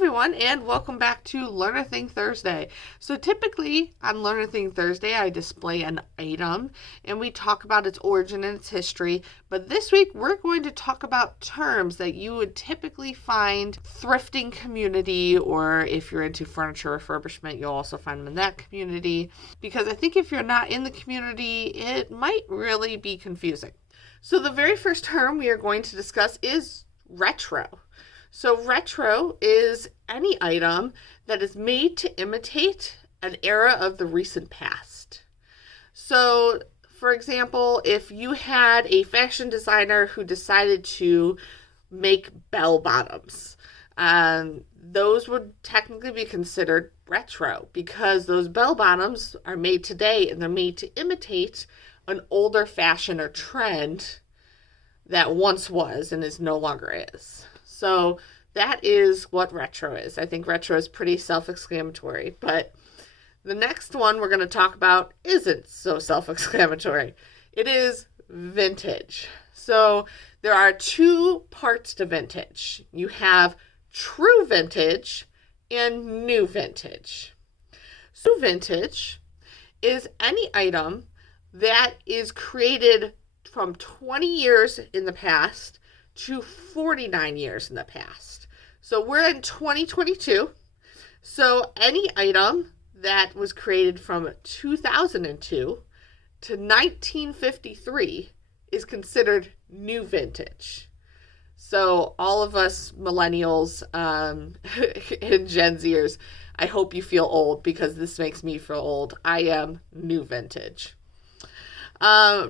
everyone, and welcome back to Learn a Thing Thursday. So typically on Learn a Thing Thursday, I display an item and we talk about its origin and its history. But this week, we're going to talk about terms that you would typically find thrifting community, or if you're into furniture refurbishment, you'll also find them in that community. Because I think if you're not in the community, it might really be confusing. So the very first term we are going to discuss is retro. So retro is any item that is made to imitate an era of the recent past. So, for example, if you had a fashion designer who decided to make bell bottoms, those would technically be considered retro because those bell bottoms are made today and they're made to imitate an older fashion or trend that once was and is no longer is. So that is what retro is. I think retro is pretty self-explanatory, but the next one we're going to talk about isn't so self-explanatory. It is vintage. So there are two parts to vintage. You have true vintage and new vintage. So vintage is any item that is created from 20 years in the past to 49 years in the past. So we're in 2022. So any item that was created from 2002 to 1953 is considered new vintage. So all of us millennials and Gen Zers, I hope you feel old because this makes me feel old. I am new vintage.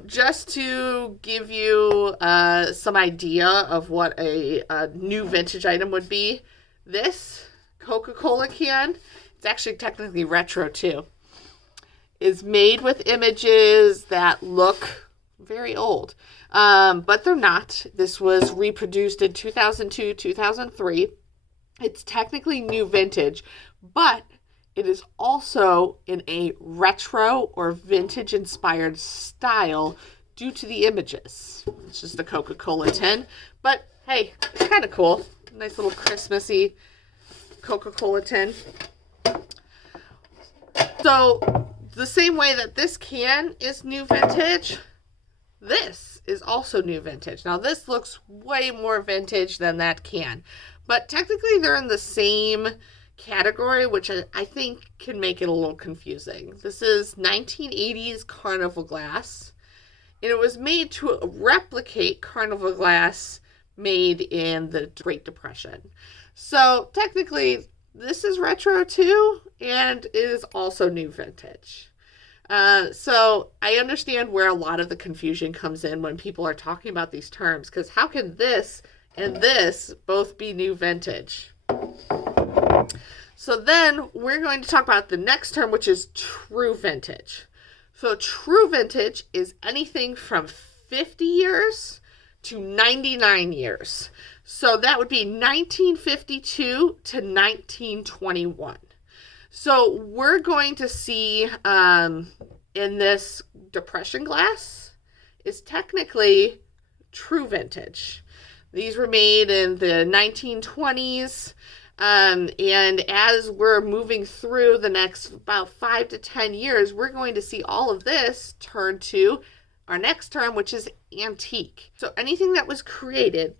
Just to give you some idea of what a new vintage item would be, this Coca-Cola can, it's actually technically retro too, is made with images that look very old, but they're not. This was reproduced in 2002, 2003. It's technically new vintage, but it is also in a retro or vintage inspired style due to the images. It's just a Coca-Cola tin, but hey, it's kind of cool. Nice little Christmassy Coca-Cola tin. So the same way that this can is new vintage, this is also new vintage. Now this looks way more vintage than that can, but technically they're in the same category, which I think can make it a little confusing. This is 1980s Carnival glass, and it was made to replicate Carnival glass made in the Great Depression. So technically, this is retro too, and is also new vintage. So I understand where a lot of the confusion comes in when people are talking about these terms, because how can this and this both be new vintage? So then we're going to talk about the next term, which is true vintage. So true vintage is anything from 50 years to 99 years. So that would be 1952 to 1921. So we're going to see in this Depression glass is technically true vintage. These were made in the 1920s. And as we're moving through the next about 5 to 10 years, we're going to see all of this turn to our next term, which is antique. So anything that was created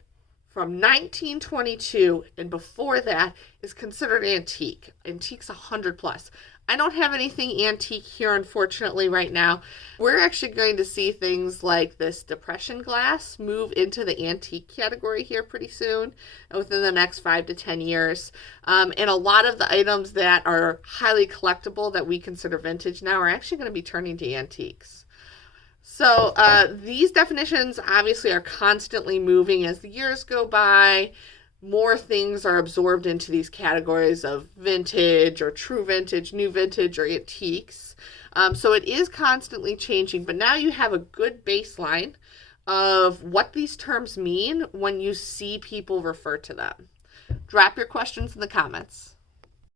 from 1922 and before that is considered antique. Antique's 100 plus. I don't have anything antique here, unfortunately, right now. We're actually going to see things like this Depression glass move into the antique category here pretty soon, within the next 5 to 10 years. And a lot of the items that are highly collectible that we consider vintage now are actually going to be turning to antiques. So these definitions obviously are constantly moving as the years go by. More things are absorbed into these categories of vintage or true vintage, new vintage, or antiques. So it is constantly changing, but now you have a good baseline of what these terms mean when you see people refer to them. Drop your questions in the comments.